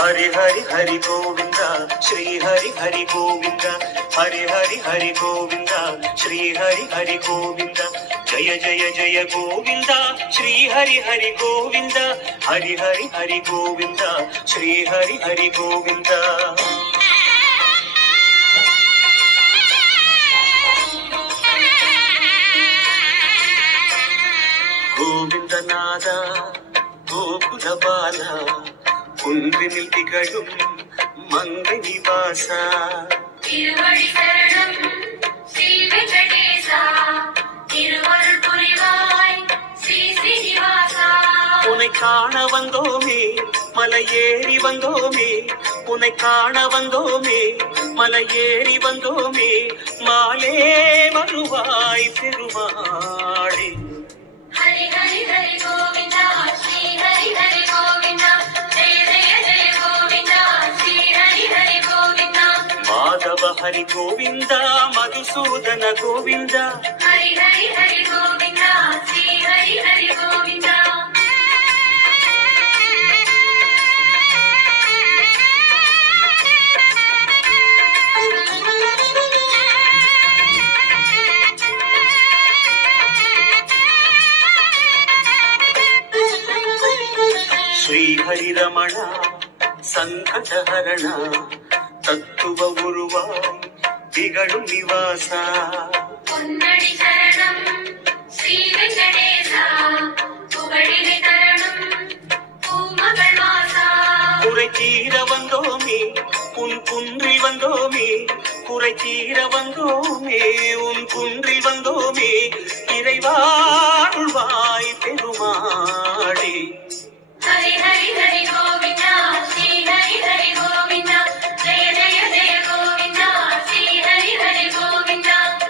హరి హరి హరి గోవింద శ్రీ హరి హరి గోవింద హరి హరి హరి గోవింద శ్రీ హరి హరి గోవింద జయ జయ జయ గోవింద శ్రీ హరి హరి గోవింద హరి హరి హరి గోవింద శ్రీ హరి హరి గోవింద గోవిందనాథ గోకుల బాల குன்றினில் திகழும் மங்கை நிவாசா. திருவடி சரணம் ஸ்ரீ வெங்கடேசா. திருவருள் புரிவாய் ஸ்ரீ ஸ்ரீனிவாசா உன்னை காண வந்தோமே மலை ஏறி வந்தோமே உன்னை காண வந்தோமே மலை ஏறி வந்தோமே மாலே வருவாய் பெருமாளே ஹரி ஹரி ஹரி கோவிந்தா. హరి గోవింద మధుసూదన గోవింద. హరి హరి హరి గోవింద శ్రీ హరి హరి గోవింద. శ్రీహరిరమణ தத்துவ உருவாய் திகழும் நிவாசா. பொன்னடி சரணம் ஸ்ரீ வெங்கடேசா. புகழினை தரணும் பூமகள் வாசா. குறை தீர வந்தோமே உன் குன்றில் வந்தோமே குறை தீர வந்தோமே உன் குன்றில் வந்தோமே இறைவாழ்வாய் பெருமாளே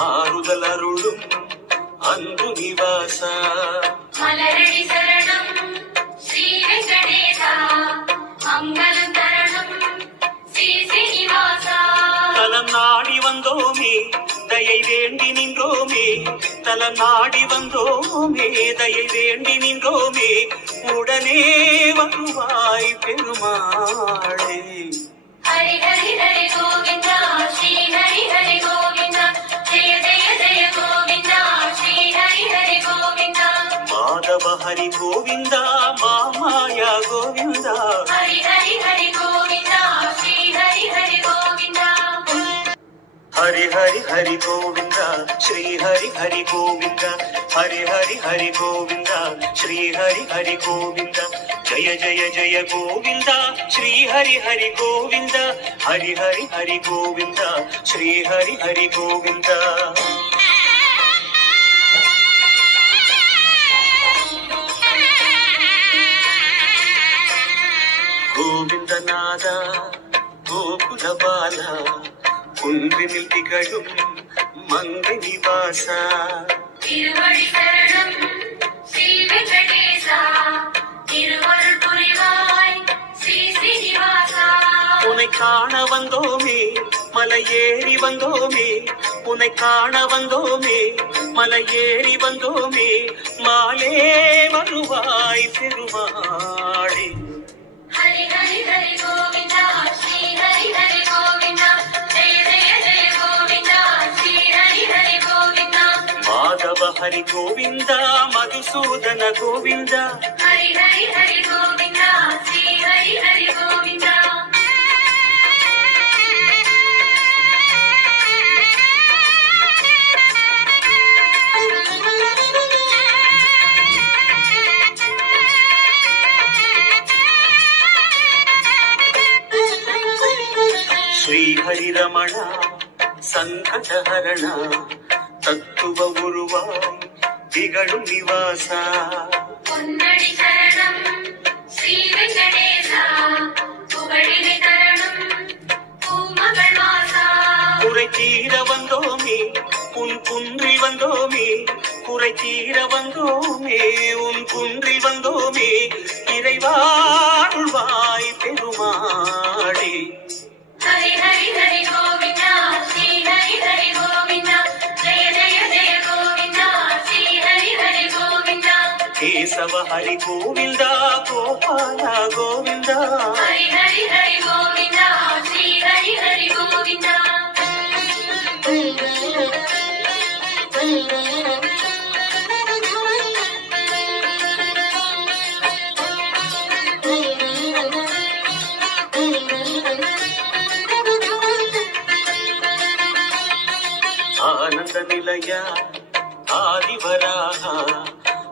ஆறுதல் அருளும் அன்பு நிவாசா. மலரடி சரணம் ஸ்ரீ வெங்கடேசா. மங்களம் தரணும் ஸ்ரீ ஸ்ரீனிவாசா தலம் நாடி வந்தோமே தயை வேண்டி நின்றோமே தலம் நாடி வந்தோமே தயை வேண்டி நின்றோமே உடனே வருவாய் பெருமாளே. ஹரி ஹரி ஹரி கோவிந்தா ஸ்ரீ ஹரி ஹரி கோவிந்தா. హరి గోవింద మా మాయ గోవింద. హరి హరి హరి గోవింద శ్రీ హరి హరి గోవింద. హరి హరి హరి గోవింద శ్రీ హరి హరి గోవింద. హరి హరి హరి గోవింద శ్రీ హరి హరి గోవింద. జయ జయ జయ గోవింద శ్రీ హరి హరి గోవింద. హరి హరి హరి గోవింద శ్రీ హరి హరి గోవింద. கோகுல பாலா குன்றினில் திகழும் மங்கை நிவாசா. திருவடி சரணம் ஸ்ரீ வெங்கடேசா திருவருள் புரிவாய் ஸ்ரீ ஸ்ரீனிவாசா. உன்னை காண வந்தோமே மலை ஏறி வந்தோமே உன்னை காண வந்தோமே மலை ஏறி வந்தோமே மாலே வருவாய் பெருமாளே హరి గోవింద మధుసూదన గోవింద ஸ்ரீஹரிரமணா சங்கடஹரணா தத்துவ உருவாய் திகழும் நிவாசா. பொன்னடி சரணம் கேசவ ஹரி கோவிந்தா கோபால கோவிந்தா ஹரி ஹரி ஹரி கோவிந்தா ஸ்ரீ ஹரி ஹரி கோவிந்தா ஆனந்த நிலைய ஆதிவராக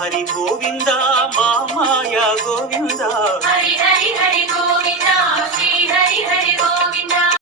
హరి గోవింద మామాయ గోవిందా. హరి హరి హరి గోవింద.